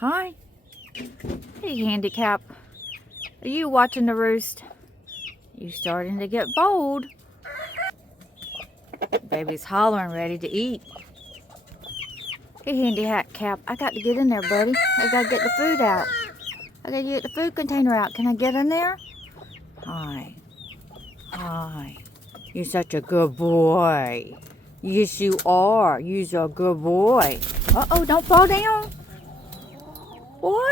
Hi. Hey, Handicap. Are you watching the roost? You starting to get bold. Baby's hollering, ready to eat. Hey, Handicap. I got to get in there, buddy. I got to get the food out. I got to get the food container out. Can I get in there? Hi. Hi. You're such a good boy. Yes, you are. You're a good boy. Uh-oh, don't fall down. Boy.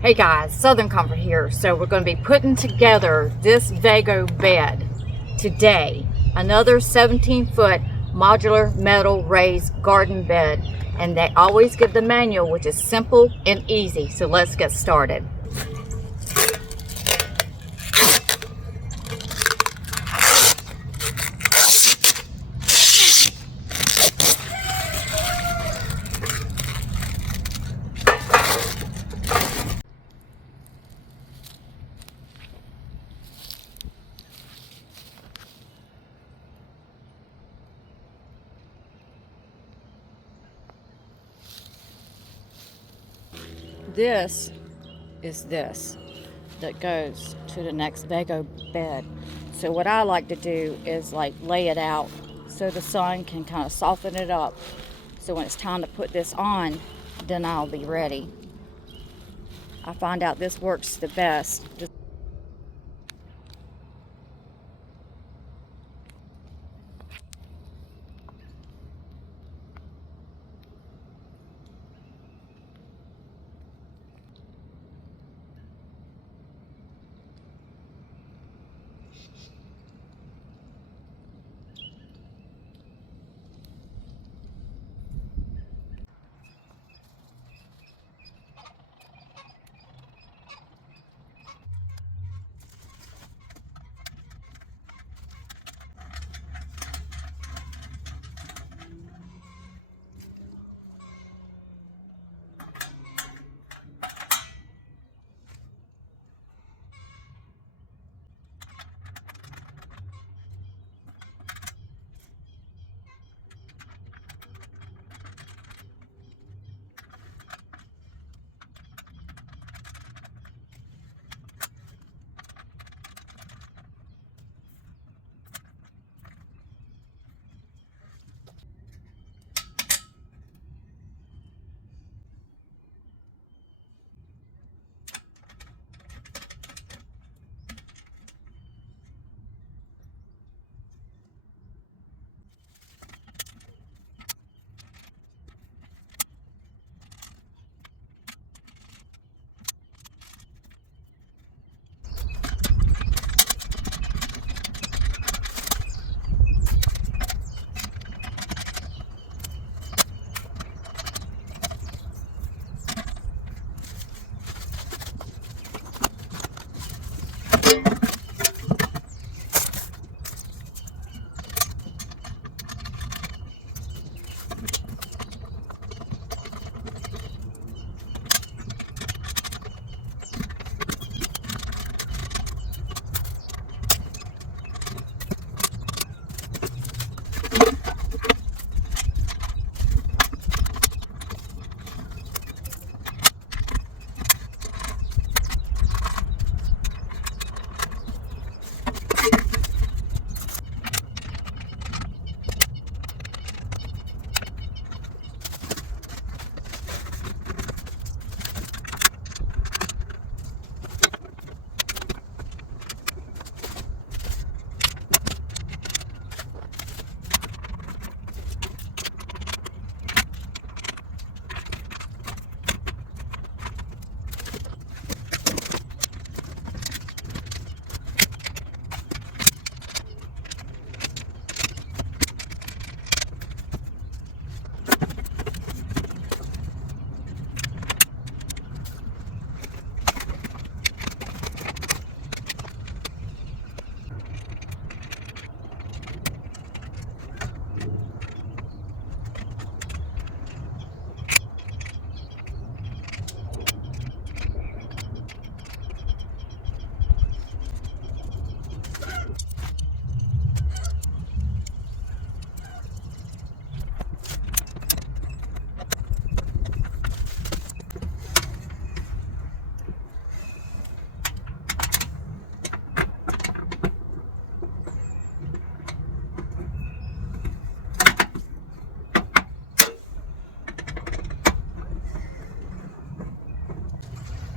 Hey guys, Southern Comfort here. So we're going to be putting together this Vego bed today. Another 17-foot modular metal raised garden bed. And they always give the manual, which is simple and easy. So let's get started. This is this that goes to the next Vego bed. So what I like to do is like lay it out so the sun can kind of soften it up. So when it's time to put this on, then I'll be ready. I find out this works the best.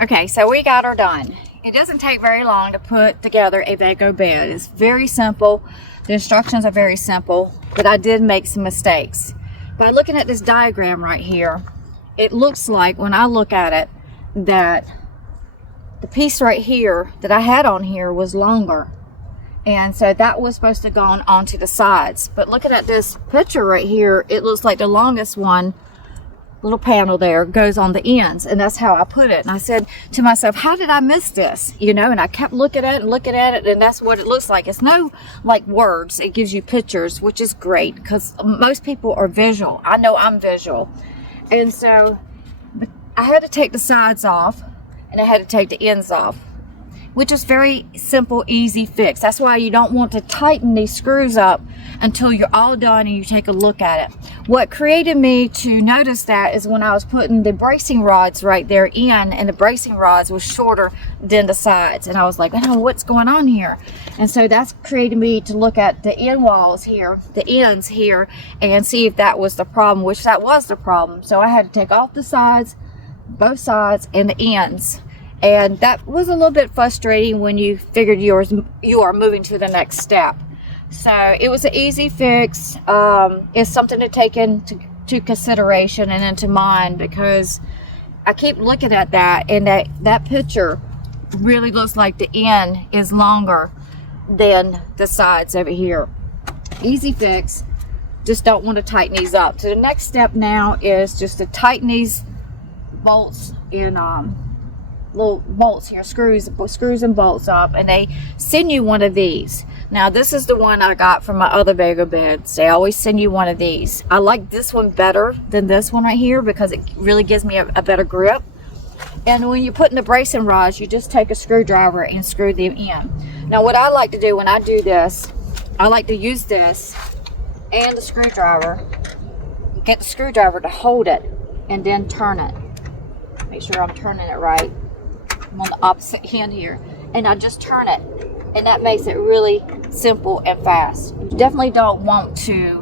Okay, so we got her done. It doesn't take very long to put together a Vego bed. It's very simple. The instructions are very simple, but I did make some mistakes. By looking at this diagram right here, it looks like, when I look at it, that the piece right here that I had on here was longer. And so that was supposed to go onto the sides. But looking at this picture right here, it looks like the longest one, little panel there, goes on the ends, and that's how I put it. And I said to myself, how did I miss this? You know, and I kept looking at it, and that's what it looks like. It's no like words, it gives you pictures, which is great because most people are visual. I know I'm visual. And so I had to take the sides off and I had to take the ends off, which is very simple, easy fix. That's why you don't want to tighten these screws up until you're all done and you take a look at it. What created me to notice that is when I was putting the bracing rods right there in, and the bracing rods was shorter than the sides. And I was like, oh, what's going on here? And so that's created me to look at the end walls here, the ends here, and see if that was the problem, which that was the problem. So I had to take off the sides, both sides, and the ends. And that was a little bit frustrating when you figured you are moving to the next step. So it was an easy fix. It's something to take into consideration and into mind, because I keep looking at that, and that picture really looks like the end is longer than the sides over here. Easy fix. Just don't want to tighten these up. So the next step now is just to tighten these bolts in little bolts here, screws and bolts up, and they send you one of these. Now this is the one I got from my other Vego beds. They always send you one of these. I like this one better than this one right here because it really gives me a better grip. And when you're putting the bracing rods, you just take a screwdriver and screw them in. Now what I like to do when I do this, I like to use this and the screwdriver, get the screwdriver to hold it and then turn it. Make sure I'm turning it right. I'm on the opposite end here, and I just turn it, and that makes it really simple and fast. You definitely don't want to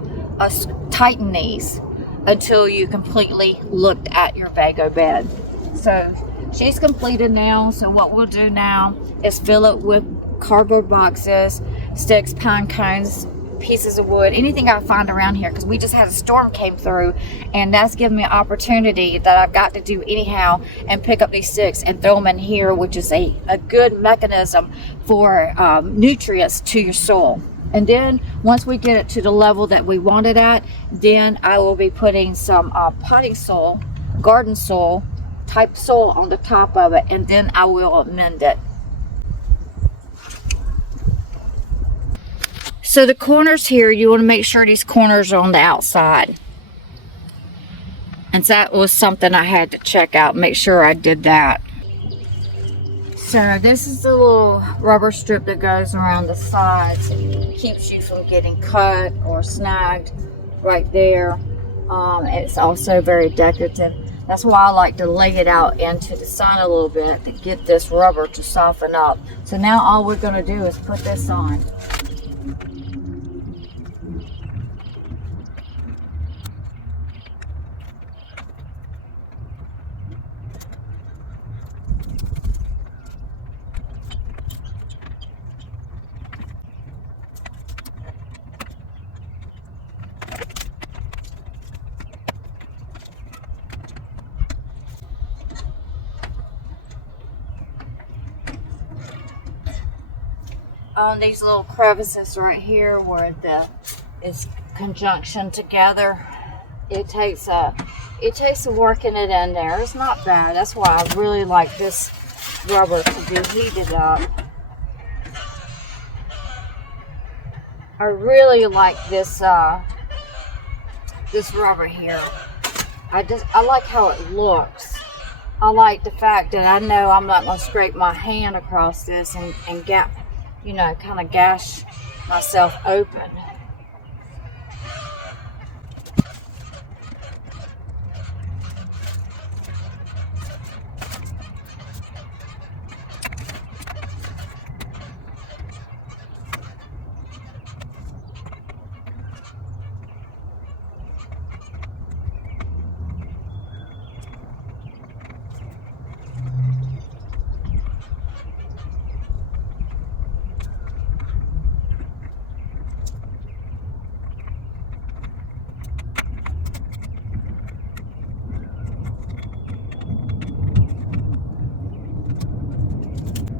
tighten these until you completely looked at your Vego bed. So she's completed now. So what we'll do now is fill it with cardboard boxes, sticks, pine cones, pieces of wood, anything I find around here, because we just had a storm came through, and that's given me an opportunity that I've got to do anyhow, and pick up these sticks and throw them in here, which is a good mechanism for nutrients to your soil. And then once we get it to the level that we want it at, then I will be putting some potting soil, garden soil type soil on the top of it, and then I will amend it. So the corners here, you want to make sure these corners are on the outside. And so that was something I had to check out, make sure I did that. So this is the little rubber strip that goes around the sides. It keeps you from getting cut or snagged right there. It's also very decorative. That's why I like to lay it out into the sun a little bit to get this rubber to soften up. So now all we're going to do is put this on. On these little crevices right here where it's conjunction together, it takes working it in there. It's not bad. That's why I really like this rubber to be heated up. I really like this this rubber here. I like how it looks. I like the fact that I know I'm not going to scrape my hand across this and get, you know, kind of gash myself open.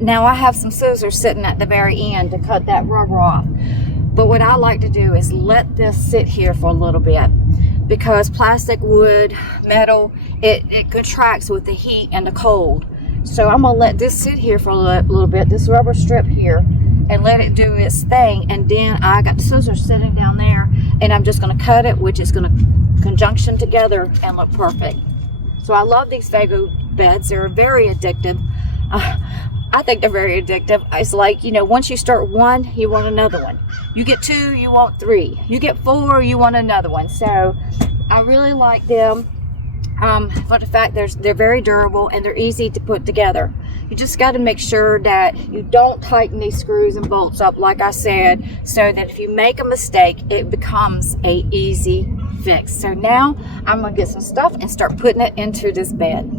Now I have some scissors sitting at the very end to cut that rubber off. But what I like to do is let this sit here for a little bit, because plastic, wood, metal, it contracts with the heat and the cold. So I'm gonna let this sit here for a little bit, this rubber strip here, and let it do its thing. And then I got the scissors sitting down there, and I'm just gonna cut it, which is gonna conjunction together and look perfect. So I love these Vego beds. They're very addictive. I think they're very addictive. It's like, you know, once you start one, you want another one. You get two, you want three. You get four, you want another one. So I really like them for the fact they're very durable and they're easy to put together. You just got to make sure that you don't tighten these screws and bolts up, like I said, so that if you make a mistake, it becomes a easy fix. So now I'm going to get some stuff and start putting it into this bed.